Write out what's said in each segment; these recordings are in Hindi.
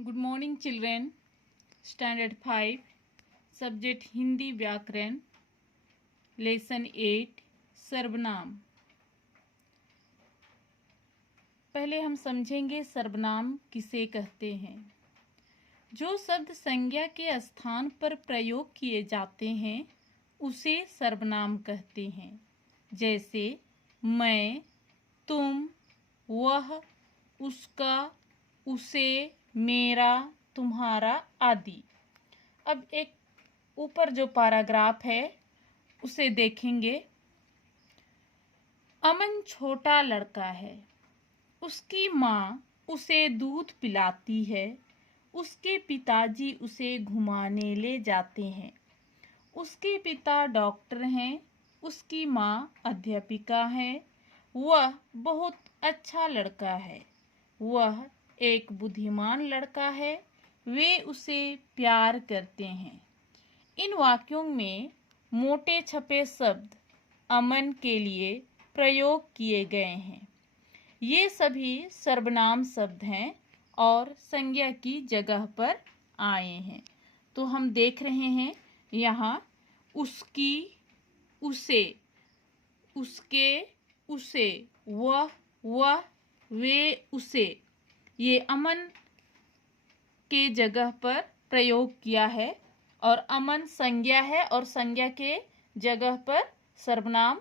Good morning children. Standard 5 subject Hindi व्याकरण लेसन 8 सर्वनाम। पहले हम समझेंगे सर्वनाम किसे कहते हैं। जो शब्द संज्ञा के स्थान पर प्रयोग किए जाते हैं उसे सर्वनाम कहते हैं। जैसे मैं, तुम, वह, उसका, उसे, मेरा, तुम्हारा आदि। अब एक ऊपर जो पैराग्राफ है उसे देखेंगे। अमन छोटा लड़का है। उसकी माँ उसे दूध पिलाती है। उसके पिताजी उसे घुमाने ले जाते हैं। उसके पिता डॉक्टर हैं। उसकी माँ अध्यापिका है। वह बहुत अच्छा लड़का है। वह एक बुद्धिमान लड़का है। वे उसे प्यार करते हैं। इन वाक्यों में मोटे छपे शब्द अमन के लिए प्रयोग किए गए हैं। ये सभी सर्वनाम शब्द हैं और संज्ञा की जगह पर आए हैं। तो हम देख रहे हैं यहाँ उसकी, उसे, उसके, उसे, वह, वे, उसे, ये अमन के जगह पर प्रयोग किया है और अमन संज्ञा है और संज्ञा के जगह पर सर्वनाम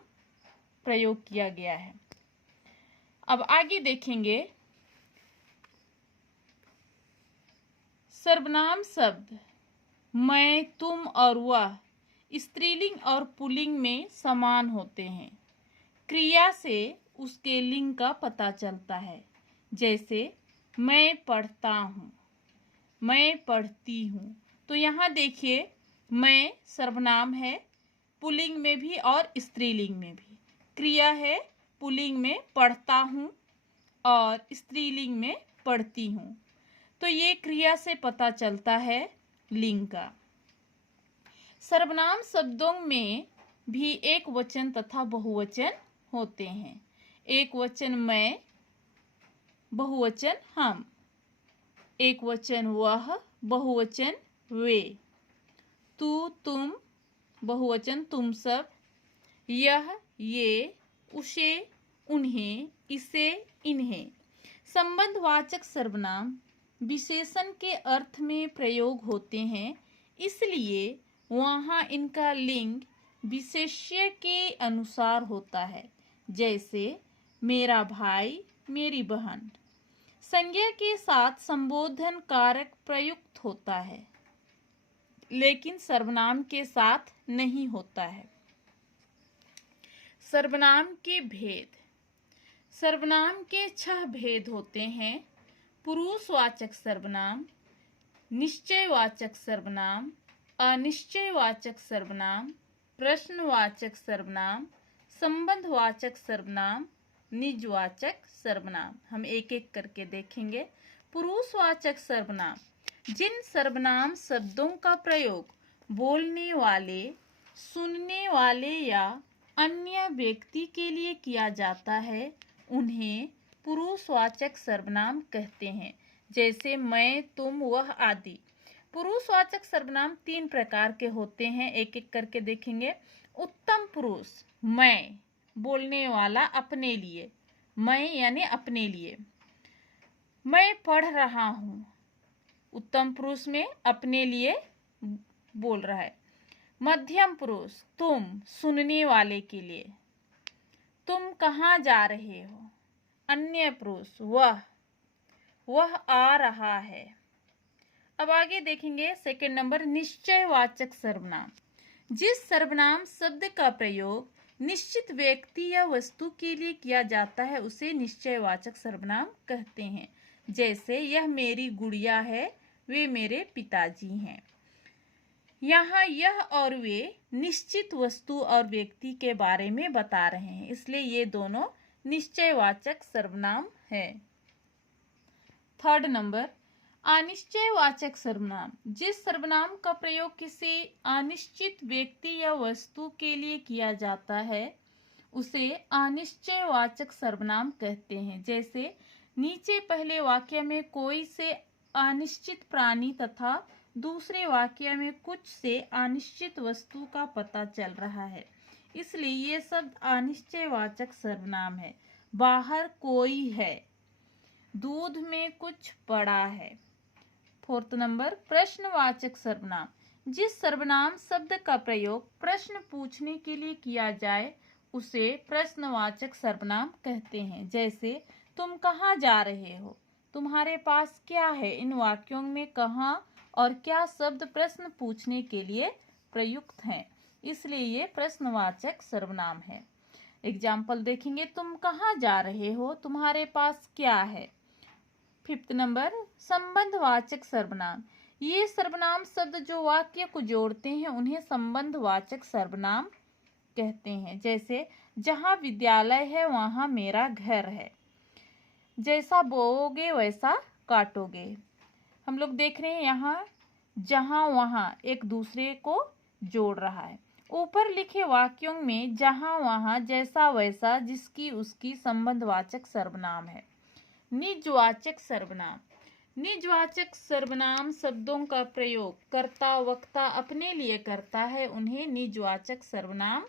प्रयोग किया गया है। अब आगे देखेंगे। सर्वनाम शब्द मैं, तुम और वह स्त्रीलिंग और पुल्लिंग में समान होते हैं। क्रिया से उसके लिंग का पता चलता है। जैसे मैं पढ़ता हूँ, मैं पढ़ती हूँ। तो यहाँ देखिए मैं सर्वनाम है, पुल्लिंग में भी और स्त्रीलिंग में भी। क्रिया है पुल्लिंग में पढ़ता हूँ और स्त्रीलिंग में पढ़ती हूँ। तो ये क्रिया से पता चलता है लिंग का। सर्वनाम शब्दों में भी एक वचन तथा बहुवचन होते हैं। एक वचन मैं, बहुवचन हम। एक वचन वह, बहुवचन वे। तू, तुम, बहुवचन तुम सब। यह, ये, उसे, उन्हें, इसे, इन्हें। संबंधवाचक सर्वनाम विशेषण के अर्थ में प्रयोग होते हैं, इसलिए वहाँ इनका लिंग विशेष्य के अनुसार होता है। जैसे मेरा भाई, मेरी बहन। संज्ञा के साथ संबोधन कारक प्रयुक्त होता है, लेकिन सर्वनाम के साथ नहीं होता है। सर्वनाम के भेद। सर्वनाम के 6 भेद होते हैं। पुरुषवाचक सर्वनाम, निश्चयवाचक सर्वनाम, अनिश्चयवाचक सर्वनाम, प्रश्नवाचक सर्वनाम, संबंधवाचक सर्वनाम, निजवाचक सर्वनाम। हम एक एक करके देखेंगे। पुरुषवाचक सर्वनाम जिन सर्वनाम शब्दों का प्रयोग बोलने वाले, सुनने वाले या अन्य व्यक्ति के लिए किया जाता है उन्हें पुरुषवाचक सर्वनाम कहते हैं। जैसे मैं, तुम, वह आदि। पुरुषवाचक सर्वनाम 3 प्रकार के होते हैं, एक एक करके देखेंगे। उत्तम पुरुष मैं, बोलने वाला अपने लिए, मैं यानी अपने लिए। मैं पढ़ रहा हूँ, उत्तम पुरुष में अपने लिए बोल रहा है। मध्यम पुरुष तुम, सुनने वाले के लिए। तुम कहाँ जा रहे हो। अन्य पुरुष वह आ रहा है। अब आगे देखेंगे सेकंड नंबर निश्चयवाचक सर्वनाम। जिस सर्वनाम शब्द का प्रयोग निश्चित व्यक्ति या वस्तु के लिए किया जाता है उसे निश्चयवाचक सर्वनाम कहते हैं। जैसे यह मेरी गुड़िया है, वे मेरे पिताजी हैं। यहाँ यह और वे निश्चित वस्तु और व्यक्ति के बारे में बता रहे हैं, इसलिए ये दोनों निश्चयवाचक सर्वनाम है। थर्ड नंबर अनिश्चयवाचक सर्वनाम। जिस सर्वनाम का प्रयोग किसी अनिश्चित व्यक्ति या वस्तु के लिए किया जाता है उसे अनिश्चयवाचक सर्वनाम कहते हैं। जैसे नीचे पहले वाक्य में कोई से अनिश्चित प्राणी तथा दूसरे वाक्य में कुछ से अनिश्चित वस्तु का पता चल रहा है, इसलिए ये शब्द अनिश्चयवाचक सर्वनाम है। बाहर कोई है, दूध में कुछ पड़ा है। 4th नंबर, प्रश्नवाचक सर्वनाम। जिस सर्वनाम शब्द का प्रयोग प्रश्न पूछने के लिए किया जाए उसे प्रश्नवाचक सर्वनाम कहते हैं। जैसे तुम कहाँ जा रहे हो, तुम्हारे पास क्या है। इन वाक्यों में कहाँ और क्या शब्द प्रश्न पूछने के लिए प्रयुक्त हैं, इसलिए ये प्रश्नवाचक सर्वनाम है। एग्जाम्पल देखेंगे, तुम कहाँ जा रहे हो, तुम्हारे पास क्या है। 5th नंबर, संबंधवाचक सर्वनाम। ये सर्वनाम शब्द जो वाक्य को जोड़ते हैं उन्हें संबंधवाचक सर्वनाम कहते हैं। जैसे जहाँ विद्यालय है वहाँ मेरा घर है। जैसा बोओगे वैसा काटोगे। हम लोग देख रहे हैं यहाँ जहाँ वहाँ एक दूसरे को जोड़ रहा है। ऊपर लिखे वाक्यों में जहाँ वहाँ जैसा वैसा जिसकी उसकी संबंधवाचक सर्वनाम है। निजवाचक सर्वनाम। निजवाचक सर्वनाम शब्दों का प्रयोग कर्ता वक्ता अपने लिए करता है, उन्हें निजवाचक सर्वनाम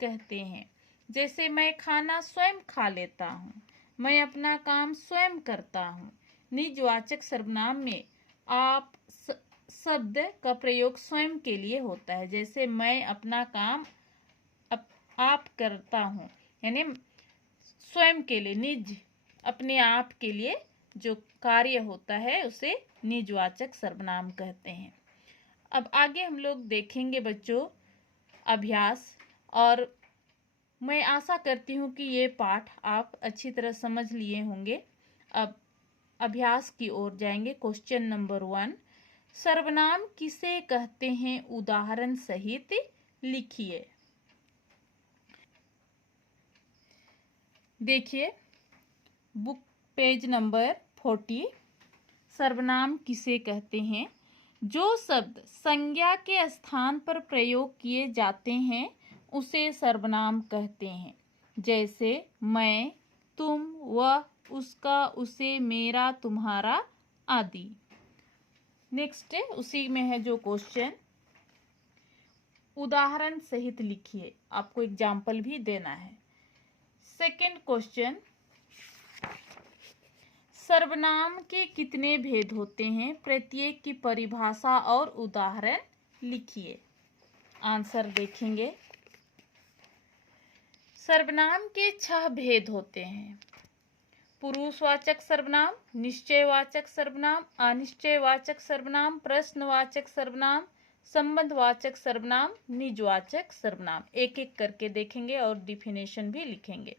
कहते हैं। जैसे मैं खाना स्वयं खा लेता हूँ, मैं अपना काम स्वयं करता हूँ। निजवाचक सर्वनाम में आप शब्द का प्रयोग स्वयं के लिए होता है। जैसे मैं अपना काम आप करता हूँ, यानी स्वयं के लिए, निज अपने आप के लिए जो कार्य होता है उसे निजवाचक सर्वनाम कहते हैं। अब आगे हम लोग देखेंगे बच्चों अभ्यास, और मैं आशा करती हूँ कि ये पाठ आप अच्छी तरह समझ लिए होंगे। अब अभ्यास की ओर जाएंगे। क्वेश्चन नंबर 1, सर्वनाम किसे कहते हैं, उदाहरण सहित लिखिए। देखिए बुक पेज नंबर 40। सर्वनाम किसे कहते हैं, जो शब्द संज्ञा के स्थान पर प्रयोग किए जाते हैं उसे सर्वनाम कहते हैं। जैसे मैं, तुम, वह, उसका, उसे, मेरा, तुम्हारा आदि। नेक्स्ट उसी में है जो क्वेश्चन, उदाहरण सहित लिखिए। आपको एग्जाम्पल भी देना है। सेकंड क्वेश्चन, सर्वनाम के कितने भेद होते हैं, प्रत्येक की परिभाषा और उदाहरण लिखिए। आंसर देखेंगे। सर्वनाम के 6 भेद होते हैं। पुरुषवाचक सर्वनाम, निश्चयवाचक सर्वनाम, अनिश्चयवाचक सर्वनाम, प्रश्नवाचक सर्वनाम, संबंधवाचक सर्वनाम, निजवाचक सर्वनाम। एक एक करके देखेंगे और डिफिनेशन भी लिखेंगे।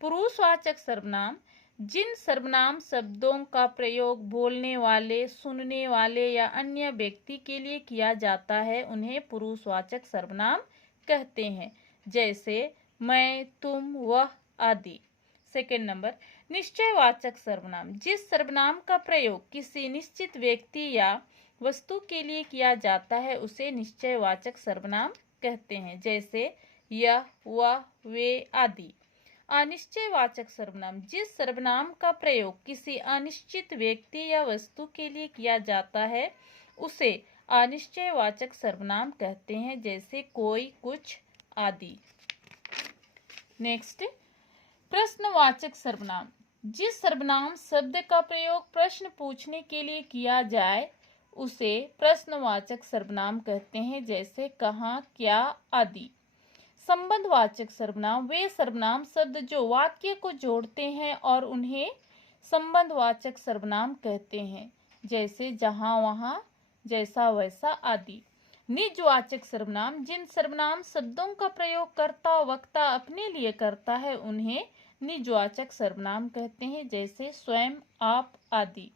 पुरुषवाचक सर्वनाम, जिन सर्वनाम शब्दों का प्रयोग बोलने वाले, सुनने वाले या अन्य व्यक्ति के लिए किया जाता है उन्हें पुरुषवाचक सर्वनाम कहते हैं। जैसे मैं, तुम, वह आदि। सेकंड नंबर, निश्चयवाचक सर्वनाम, जिस सर्वनाम का प्रयोग किसी निश्चित व्यक्ति या वस्तु के लिए किया जाता है उसे निश्चयवाचक सर्वनाम कहते हैं। जैसे यह, वह, वे आदि। अनिश्चयवाचक सर्वनाम, जिस सर्वनाम का प्रयोग किसी अनिश्चित व्यक्ति या वस्तु के लिए किया जाता है उसे अनिश्चयवाचक सर्वनाम कहते हैं। जैसे कोई, कुछ आदि। नेक्स्ट, प्रश्नवाचक सर्वनाम, जिस सर्वनाम शब्द का प्रयोग प्रश्न पूछने के लिए किया जाए उसे प्रश्नवाचक सर्वनाम कहते हैं। जैसे कहाँ, क्या आदि। संबंधवाचक सर्वनाम, वे सर्वनाम शब्द जो वाक्य को जोड़ते हैं और उन्हें संबंधवाचक सर्वनाम कहते हैं। जैसे जहाँ, वहाँ, जैसा, वैसा आदि। निजवाचक सर्वनाम, जिन सर्वनाम शब्दों का प्रयोग कर्ता वक्ता अपने लिए करता है उन्हें निजवाचक सर्वनाम कहते हैं। जैसे स्वयं, आप आदि।